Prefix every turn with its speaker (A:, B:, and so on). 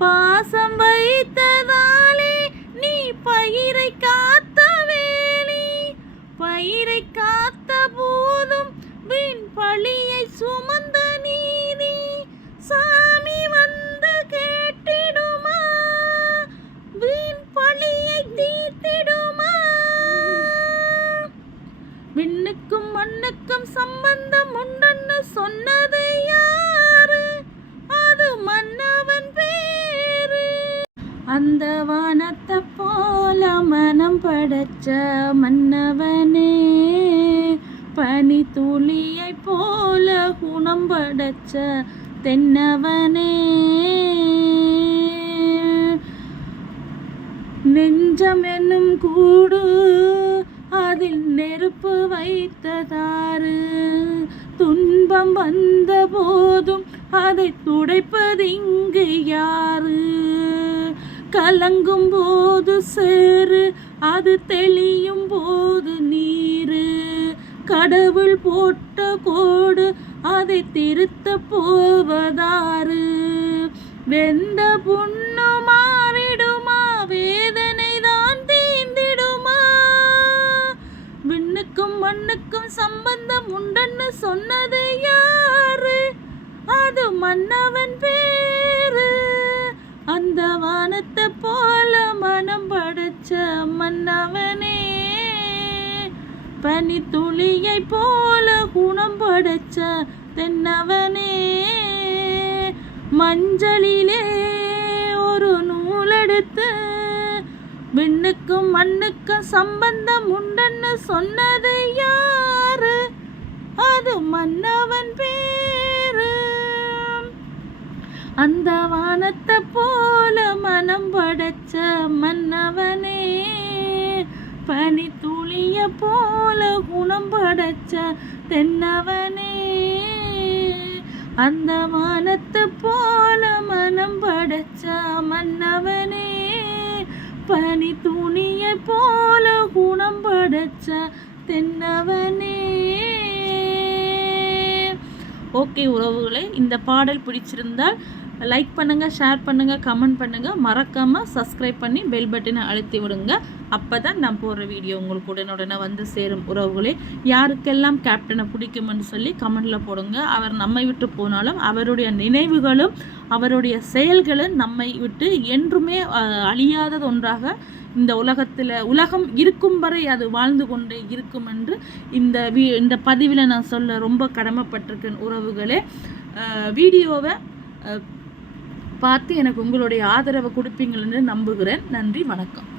A: பாசம் வைத்ததாலே நீ பயிரை காத்த வேலி பயிரை காத்த போதும் வீண் பழியை சுமந்த நீதி. சாமி வந்து கேட்டிடுமா? வீண் பழியை தீர்த்திடுமா? விண்ணுக்கும் மண்ணுக்கும் சம்பந்தம் உண்டன்னு சொன்னது யாரு? அது மன்னவன் அந்த வானத்தை போல மனம் படைச்ச மன்னவனே பனி துளியை போல குணம் படைச்ச தென்னவனே. நெஞ்சம் என்னும் கூடு அதில் நெருப்பு வைத்ததாறு துன்பம் வந்த போதும் அதை துடைப்பது இங்கு யாரு கலங்கும் போது சேரு அது தெளியும் போது நீரு. கடவுள் போட்ட கோடு அதை திருத்த போவதாறு. வெந்த புண்ணு மாறிடுமா வேதனை தான் தீந்திடுமா விண்ணுக்கும் மண்ணுக்கும் சம்பந்தம் உண்டன்னு சொன்னது யாரு? அது மன்னவன் பேர் அந்த வானத்தை போல மனம் படைச்ச மன்னவனே பனி துளியை போல குணம் படைச்ச தென்னவனே மஞ்சளிலே ஒரு நூலெடுத்து விண்ணுக்கும் மண்ணுக்கும் சம்பந்தம் உண்டுன்னு சொன்னது யாரு? அது மன்னவன் அந்த வானத்தை போல மனம் படைச்ச மன்னவனே பனி துளிய போல குணம் படைச்ச தென்னவனே. அந்த வானத்தை போல மனம் படைச்ச மன்னவனே பனி துணிய போல குணம் படைச்ச தென்னவனே. ஓகே உறவுகளே இந்த பாடல் பிடிச்சிருந்தால் லைக் பண்ணுங்கள் ஷேர் பண்ணுங்கள் கமெண்ட் பண்ணுங்கள் மறக்காமல் சப்ஸ்கிரைப் பண்ணி பெல் பட்டனை அழுத்தி விடுங்க. அப்போ தான் நான் போடுற வீடியோ உங்களுக்கு உடனுடனே வந்து சேரும். உறவுகளே யாருக்கெல்லாம் கேப்டனை பிடிக்கும்னு சொல்லி கமெண்டில் போடுங்க. அவர் நம்மை விட்டு போனாலும் அவருடைய நினைவுகளும் அவருடைய செயல்களும் நம்மை விட்டு என்றுமே அழியாதது ஒன்றாக இந்த உலகத்தில் உலகம் இருக்கும் வரை அது வாழ்ந்து கொண்டே இருக்கும் என்று இந்த வீ இந்த பதிவில் நான் சொல்ல ரொம்ப கடமைப்பட்டிருக்கேன் உறவுகளே. வீடியோவை பார்த்து எனக்கு உங்களுடைய ஆதரவை கொடுப்பீங்கள்னு நம்புகிறேன். நன்றி வணக்கம்.